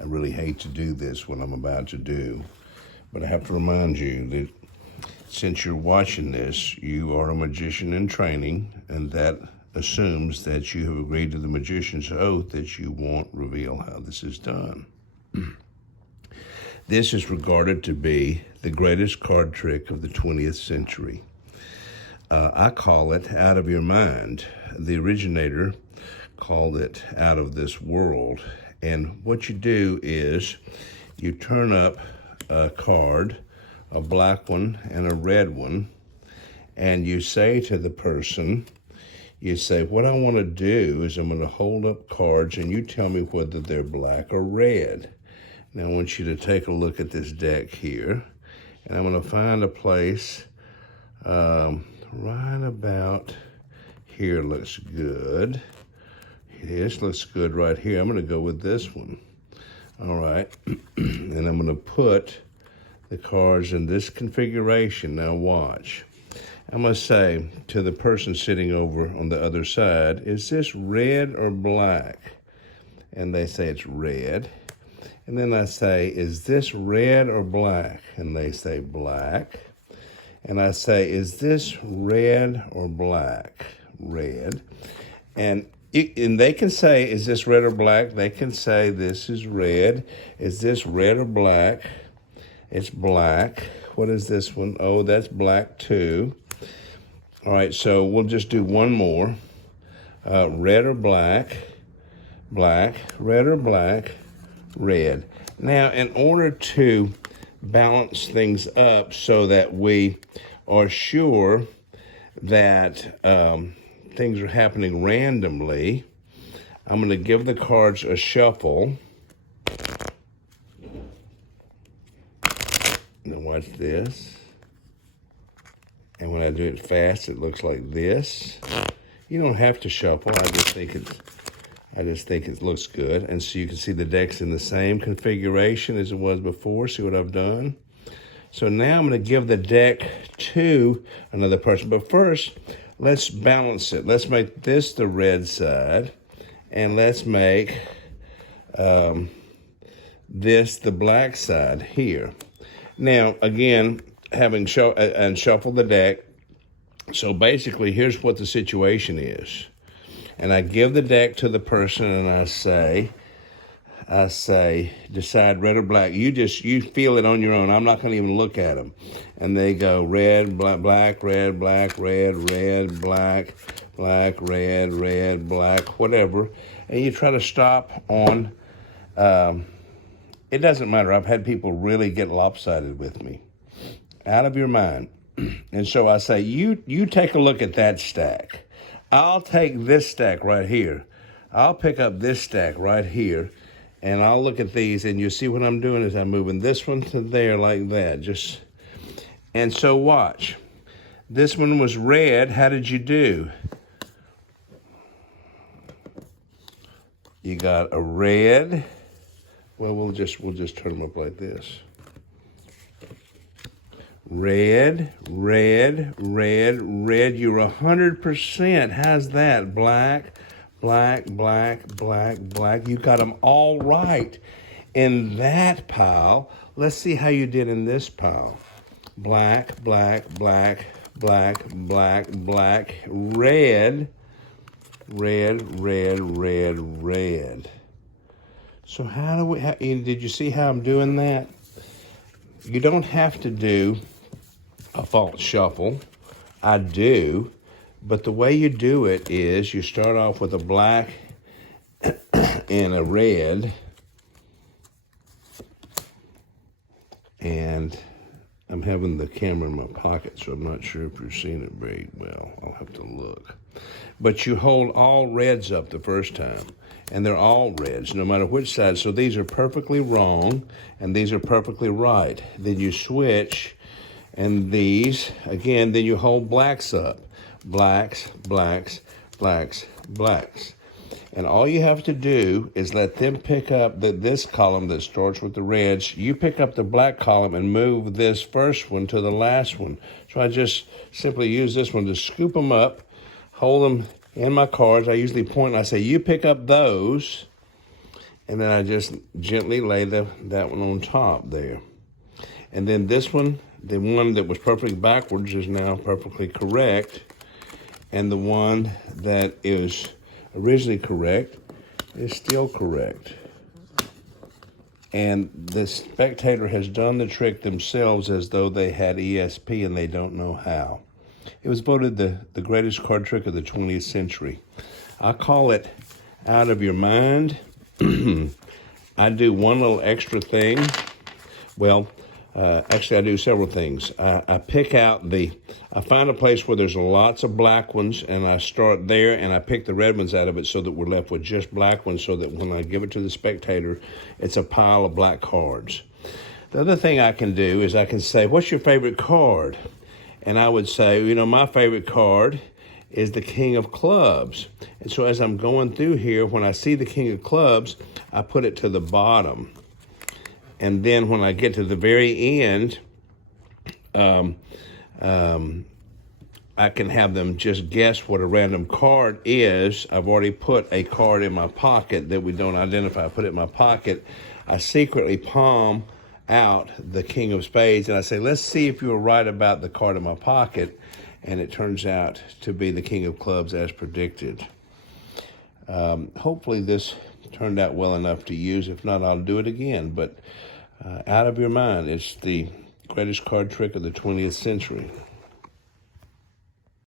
I really hate to do this, what I'm about to do, but I have to remind you that since you're watching this, you are a magician in training, and that assumes that you have agreed to the magician's oath that you won't reveal how this is done. This is regarded to be the greatest card trick of the 20th century. I call it out of your mind. The originator called it out of this world. And what you do is you turn up a card, a black one and a red one, and you say to the person, you say, what I want to do is I'm going to hold up cards and you tell me whether they're black or red. Now I want you to take a look at this deck here, and I'm going to find a place right about here. Looks good. This looks good right here. I'm going to go with this one. All right. And I'm going to put the cards in this configuration. Now watch. I'm going to say to the person sitting over on the other side, is this red or black? And they say it's red. And then I say, is this red or black? And they say black. And I say, is this red or black? Red. And they can say, is this red or black? They can say, this is red. Is this red or black? It's black. What is this one? Oh, that's black too. All right, so we'll just do one more. Red or black? Black. Red or black? Red. Now, in order to balance things up so that we are sure that things are happening randomly, I'm going to give the cards a shuffle. Now watch this. And when I do it fast, it looks like this. You don't have to shuffle. I just think it looks good. And so you can see the deck's in the same configuration as it was before. See what I've done? So now I'm going to give the deck to another person. But first, let's balance it. Let's make this the red side, and let's make this the black side here. Now, again, having shuffled the deck, so basically here's what the situation is. And I give the deck to the person and I say, decide red or black. You feel it on your own. I'm not going to even look at them. And they go red, black, red, black, red, red, black, black, red, red, black, whatever. And you try to stop on, it doesn't matter. I've had people really get lopsided with me. Out of your mind. And so I say, you take a look at that stack. I'll take this stack right here. I'll pick up this stack right here, and I'll look at these, and you see what I'm doing is I'm moving this one to there like that. And so watch. This one was red. How did you do? You got a red. Well, we'll just turn them up like this. Red, red, red, red. You're 100%. How's that? Black, black, black, black, black. You got them all right in that pile. Let's see how you did in this pile. Black, black, black, black, black, black, red, red, red, red, red. So did you see how I'm doing that? You don't have to do a false shuffle. I do, but the way you do it is you start off with a black and a red, and I'm having the camera in my pocket, so I'm not sure if you're seeing it very well. I'll have to look. But you hold all reds up the first time, and they're all reds, no matter which side. So these are perfectly wrong, and these are perfectly right. Then you switch, and these, again, then you hold blacks up. Blacks, blacks, blacks, blacks. And all you have to do is let them pick up this column that starts with the reds. You pick up the black column and move this first one to the last one. So I just simply use this one to scoop them up, hold them in my cards. I usually point and I say, you pick up those. And then I just gently lay that one on top there. And then this one, the one that was perfectly backwards is now perfectly correct. And the one that is originally correct is still correct. And the spectator has done the trick themselves as though they had ESP and they don't know how. It was voted the greatest card trick of the 20th century. I call it out of your mind. I do one little extra thing. Well, actually I do several things. I pick out I find a place where there's lots of black ones, and I start there, and I pick the red ones out of it so that we're left with just black ones, so that when I give it to the spectator, it's a pile of black cards. The other thing I can do is I can say, what's your favorite card? And I would say, my favorite card is the King of Clubs. And so as I'm going through here, when I see the King of Clubs, I put it to the bottom. And then when I get to the very end, I can have them just guess what a random card is. I've already put a card in my pocket that we don't identify. I put it in my pocket. I secretly palm out the King of Spades, and I say, let's see if you were right about the card in my pocket. And it turns out to be the King of Clubs as predicted. Hopefully this turned out well enough to use. If not, I'll do it again. But out of your mind, it's the greatest card trick of the 20th century.